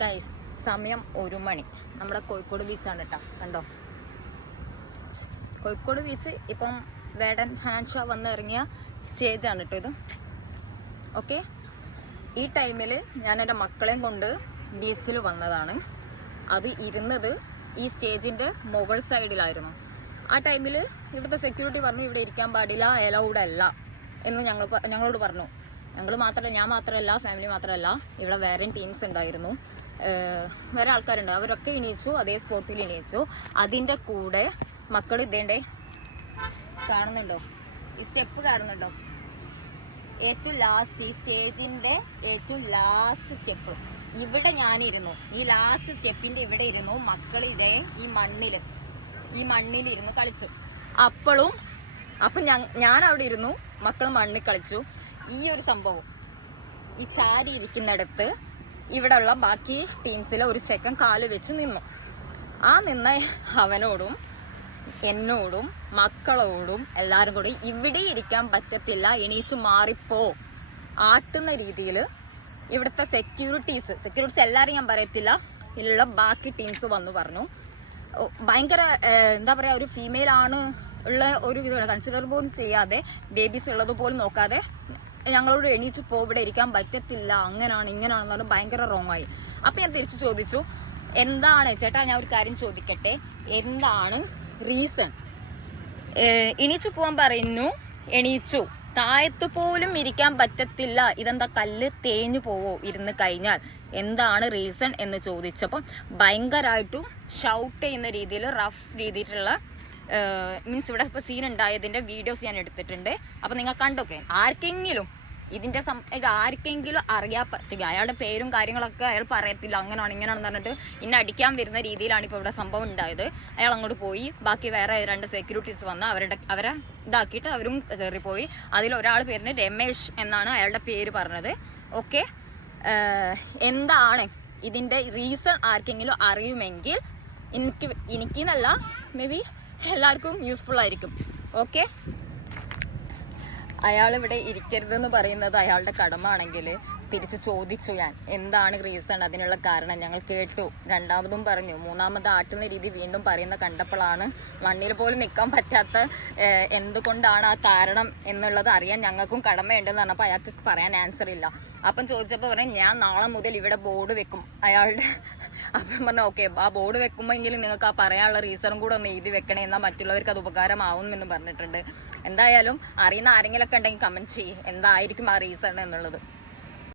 Guys, സമയം 1 മണി. നമ്മുടെ കോഴിക്കോട് ബീച്ചാണ് കേട്ടോ. കണ്ടോ, കോഴിക്കോട് ബീച്ച്. ഇപ്പം വേടൻ ഹാൻഡ് ഷോ വന്ന് ഇറങ്ങിയ സ്റ്റേജാണ് കേട്ടോ ഇത്. ഓക്കെ, ഈ ടൈമിൽ ഞാൻ എൻ്റെ മക്കളെയും കൊണ്ട് ബീച്ചിൽ വന്നതാണ്. അത് ഇരുന്നത് ഈ സ്റ്റേജിൻ്റെ മുകൾ സൈഡിലായിരുന്നു. ആ ടൈമിൽ ഇവിടുത്തെ സെക്യൂരിറ്റി പറഞ്ഞു ഇവിടെ ഇരിക്കാൻ പാടില്ല, എലൗഡ് അല്ല എന്ന് ഞങ്ങളോട് പറഞ്ഞു. ഞങ്ങൾ മാത്രമല്ല, ഞാൻ മാത്രമല്ല, ഫാമിലി മാത്രമല്ല, ഇവിടെ വേറെയും ടീംസ് ഉണ്ടായിരുന്നു, വേറെ ആൾക്കാരുണ്ട്. അവരൊക്കെ എണീച്ചു, അതേ സ്പോട്ടിൽ എണീച്ചു. അതിൻ്റെ കൂടെ മക്കൾ ഇതേണ്ടേ കാണുന്നുണ്ടോ, ഈ സ്റ്റെപ്പ് കാണുന്നുണ്ടോ, ഏറ്റവും ലാസ്റ്റ്, ഈ സ്റ്റേജിൻ്റെ ഏറ്റവും ലാസ്റ്റ് സ്റ്റെപ്പ് ഇവിടെ ഞാനിരുന്നു. ഈ ലാസ്റ്റ് സ്റ്റെപ്പിൻ്റെ ഇവിടെ ഇരുന്നു. മക്കൾ ഇതേ ഈ മണ്ണിലിരുന്ന് കളിച്ചു. അപ്പം ഞാൻ അവിടെ ഇരുന്നു, മക്കൾ മണ്ണിൽ കളിച്ചു. ഈ ഒരു സംഭവം, ഈ ചാരി ഇരിക്കുന്നിടത്ത് ഇവിടെയുള്ള ബാക്കി ടീംസിലെ ഒരു ചെക്കൻ കാല് വെച്ച് നിന്നു. ആ നിന്ന അവനോടും എന്നോടും മക്കളോടും എല്ലാവരും കൂടി ഇവിടെ ഇരിക്കാൻ പറ്റത്തില്ല, എണീച്ചു മാറിപ്പോ ആട്ടുന്ന രീതിയിൽ ഇവിടുത്തെ സെക്യൂരിറ്റീസ് എല്ലാവരും ഞാൻ പറയത്തില്ല, ഇതിലുള്ള ബാക്കി ടീംസ് വന്നു പറഞ്ഞു. ഭയങ്കര എന്താ പറയാ, ഒരു ഫീമെയിൽ ആണ് ഉള്ള ഒരു ഇത് കൺസിഡർ പോലും ചെയ്യാതെ, ബേബീസ് ഉള്ളത് പോലും നോക്കാതെ ഞങ്ങളോട് എണീച്ച് പോ, ഇവിടെ ഇരിക്കാൻ പറ്റത്തില്ല, അങ്ങനെയാണ് ഇങ്ങനെയാണെന്ന് പറഞ്ഞാൽ ഭയങ്കര റോങ് ആയി. അപ്പൊ ഞാൻ തിരിച്ചു ചോദിച്ചു, എന്താണ് ചേട്ടാ, ഞാൻ ഒരു കാര്യം ചോദിക്കട്ടെ, എന്താണ് റീസൺ? എണീച്ചു പോവാൻ പറയുന്നു, എണീച്ചു, താഴത്ത് പോലും ഇരിക്കാൻ പറ്റത്തില്ല, ഇതെന്താ കല്ല് തേഞ്ഞു പോവോ ഇരുന്ന് കഴിഞ്ഞാൽ, എന്താണ് റീസൺ എന്ന് ചോദിച്ചപ്പോൾ ഭയങ്കരമായിട്ടും ഷൗട്ട് ചെയ്യുന്ന രീതിയിൽ, റഫ് രീതിയിലുള്ള മീൻസ് ഇവിടെ ഇപ്പൊ സീൻ ഉണ്ടായതിന്റെ വീഡിയോസ് ഞാൻ എടുത്തിട്ടുണ്ട്. അപ്പൊ നിങ്ങൾ കണ്ടോക്കെ, ആർക്കെങ്കിലും അറിയാൻ പറ്റുക, അയാളുടെ പേരും കാര്യങ്ങളൊക്കെ അയാൾ പറയത്തില്ല, അങ്ങനെയാണ് ഇങ്ങനെയാണെന്ന് പറഞ്ഞിട്ട് ഇന്നെ അടിക്കാൻ വരുന്ന രീതിയിലാണ് ഇപ്പൊ ഇവിടെ സംഭവം ഉണ്ടായത്. അയാൾ അങ്ങോട്ട് പോയി, ബാക്കി വേറെ 2 സെക്യൂരിറ്റീസ് വന്ന് അവരെ ഇതാക്കിയിട്ട് അവരും കയറിപ്പോയി. അതിലൊരാൾ പേരിന് രമേശ് എന്നാണ് അയാളുടെ പേര് പറഞ്ഞത്. ഓക്കെ, എന്താണ് ഇതിന്റെ റീസൺ ആർക്കെങ്കിലും അറിയുമെങ്കിൽ എനിക്കെന്നല്ല, മേ ബി എല്ലാവർക്കും യൂസ്ഫുൾ ആയിരിക്കും. ഓക്കെ, അയാൾ ഇവിടെ ഇരിക്കരുതെന്ന് പറയുന്നത് അയാളുടെ കടമാണെങ്കിൽ തിരിച്ച് ചോദിച്ചു ഞാൻ, എന്താണ് റീസൺ, അതിനുള്ള കാരണം ഞങ്ങൾ കേട്ടു. രണ്ടാമതും പറഞ്ഞു, മൂന്നാമത് ആട്ടുന്ന രീതി വീണ്ടും പറയുന്ന കണ്ടപ്പോഴാണ് മണ്ണിൽ പോലും നിൽക്കാൻ പറ്റാത്ത എന്തുകൊണ്ടാണ് ആ കാരണം എന്നുള്ളത് അറിയാൻ ഞങ്ങൾക്കും കടമയുണ്ടെന്ന് പറഞ്ഞപ്പോൾ അയാൾക്ക് പറയാൻ ആൻസർ ഇല്ല. അപ്പം ചോദിച്ചപ്പോൾ പറഞ്ഞു, ഞാൻ നാളെ മുതൽ ഇവിടെ ബോർഡ് വെക്കും അയാളുടെ. അപ്പം പറഞ്ഞു, ഓക്കെ, ആ ബോർഡ് വെക്കുമ്പോഴെങ്കിലും നിങ്ങൾക്ക് ആ പറയാനുള്ള റീസണും കൂടെ ഒന്ന് എഴുതി വെക്കണേ, എന്നാൽ മറ്റുള്ളവർക്ക് അത് ഉപകാരമാവും എന്ന് പറഞ്ഞിട്ടുണ്ട്. എന്തായാലും അറിയുന്ന ആരെങ്കിലൊക്കെ ഉണ്ടെങ്കിൽ കമന്റ് ചെയ്യ്, എന്തായിരിക്കും ആ റീസൺ എന്നുള്ളത്.